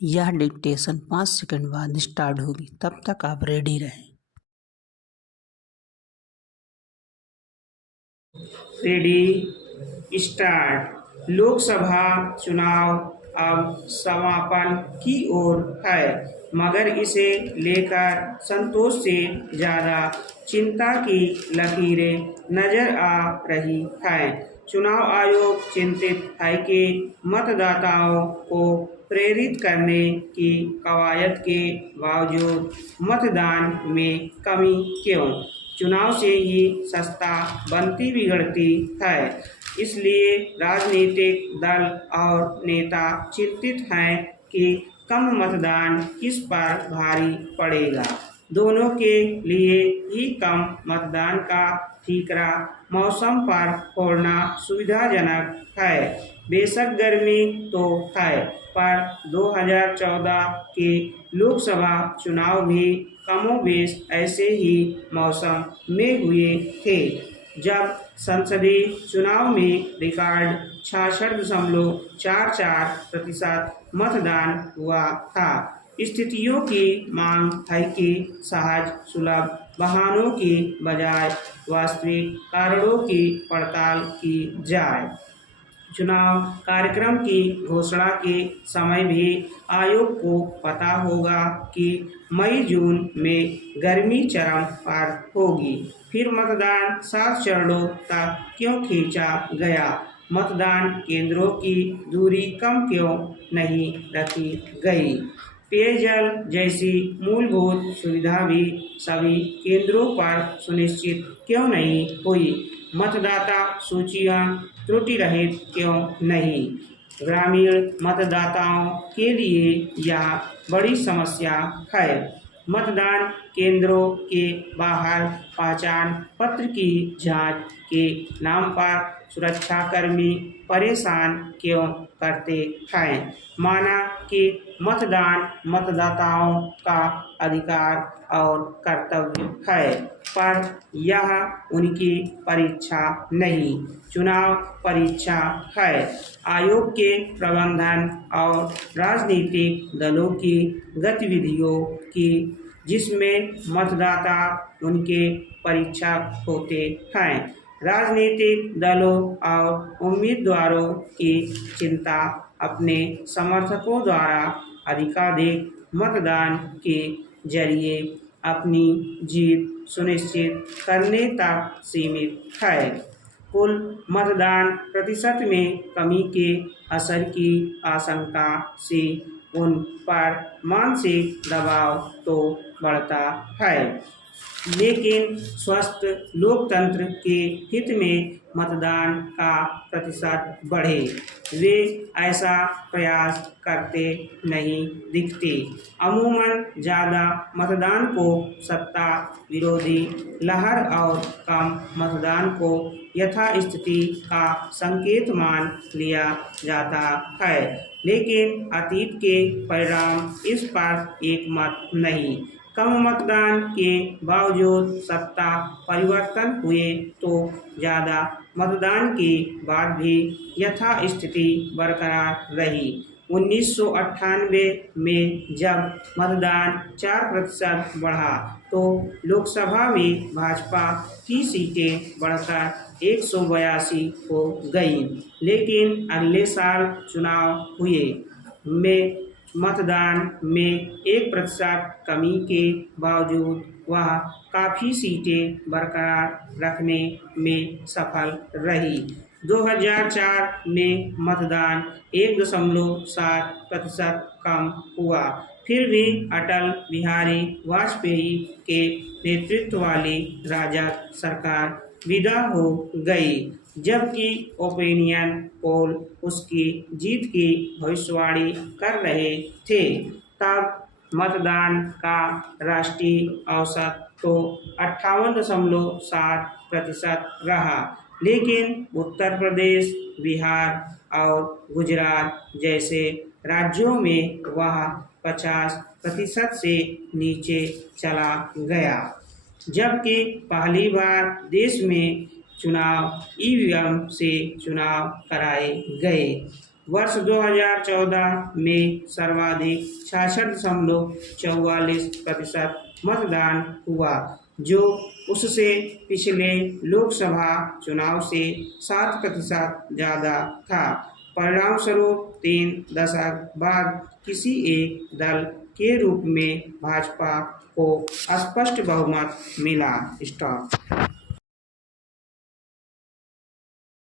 यह dictation 5 second बाद start होगी, तब तक आप रेडी रहें। Ready start. लोकसभा चुनाव अब समापन की ओर है, मगर इसे लेकर संतोष से ज्यादा चिंता की लकीरें नजर आ रही हैं। चुनाव आयोग चिंतित है कि मतदाताओं को प्रेरित करने की कवायद के बावजूद मतदान में कमी क्यों? चुनाव से ही सत्ता बनती बिगड़ती है, इसलिए राजनीतिक दल और नेता चिंतित हैं कि कम मतदान किस पर भारी पड़ेगा। दोनों के लिए ही कम मतदान का ठीकरा मौसम पर फोड़ना सुविधाजनक है। बेशक गर्मी तो है, पर 2014 के लोकसभा चुनाव भी कमोबेश ऐसे ही मौसम में हुए थे, जब संसदीय चुनाव में रिकॉर्ड 66.44% मतदान हुआ था। स्थितियों की मांग है कि सहज सुलभ बहानों की बजाय वास्तविक कारणों की पड़ताल की जाए। चुनाव कार्यक्रम की घोषणा के समय भी आयोग को पता होगा कि मई-जून में गर्मी चरम पर होगी। फिर मतदान 7 चरणों तक क्यों खींचा गया? मतदान केंद्रों की दूरी कम क्यों नहीं रखी गई? पेयजल जैसी मूलभूत सुविधा भी सभी केंद्रों पर सुनिश्चित क्यों नहीं हुई? मतदाता सूचियां त्रुटि रहित क्यों नहीं? ग्रामीण मतदाताओं के लिए यह बड़ी समस्या है। मतदान केंद्रों के बाहर पहचान पत्र की जांच के नाम पर सुरक्षाकर्मी परेशान क्यों करते हैं? माना कि मतदान मतदाताओं का अधिकार और कर्तव्य है, पर यह उनकी परीक्षा नहीं, चुनाव परीक्षा है। आयोग के प्रबंधन और राजनीतिक दलों की गतिविधियों की, जिसमें मतदाता उनके परीक्षक होते हैं। राजनीतिक दलों और उम्मीदवारों की चिंता अपने समर्थकों द्वारा अधिकाधिक मतदान के जरिए अपनी जीत सुनिश्चित करने तक सीमित है। कुल मतदान प्रतिशत में कमी के असर की आशंका से उन पर मानसिक दबाव तो बढ़ता है, लेकिन स्वस्थ लोकतंत्र के हित में मतदान का प्रतिशत बढ़े, वे ऐसा प्रयास करते नहीं दिखते। अमूमन ज़्यादा मतदान को सत्ता विरोधी लहर और कम मतदान को यथास्थिति का संकेत मान लिया जाता है, लेकिन अतीत के परिणाम इस पर एकमत नहीं। कम मतदान के बावजूद सत्ता परिवर्तन हुए तो ज़्यादा मतदान के बाद भी यथास्थिति बरकरार रही। 1998 में जब मतदान 4% बढ़ा तो लोकसभा में भाजपा की सीटें बढ़कर 182 हो गईं, लेकिन अगले साल चुनाव हुए में मतदान में 1% कमी के बावजूद वह काफ़ी सीटें बरकरार रखने में सफल रही। 2004 में मतदान 1.7% कम हुआ, फिर भी अटल बिहारी वाजपेयी के नेतृत्व वाली राजग सरकार विदा हो गई, जबकि ओपिनियन पोल उसकी जीत की भविष्यवाणी कर रहे थे। तब मतदान का राष्ट्रीय औसत तो 58.7% रहा, लेकिन उत्तर प्रदेश, बिहार और गुजरात जैसे राज्यों में वह 50% से नीचे चला गया। जबकि पहली बार देश में चुनाव ईवीएम से चुनाव कराए गए। वर्ष 2014 में सर्वाधिक 66.44% मतदान हुआ, जो उससे पिछले लोकसभा चुनाव से 7% ज़्यादा था। परिणामस्वरूप 3 दशक बाद किसी एक दल के रूप में भाजपा को स्पष्ट बहुमत मिला। स्टॉप।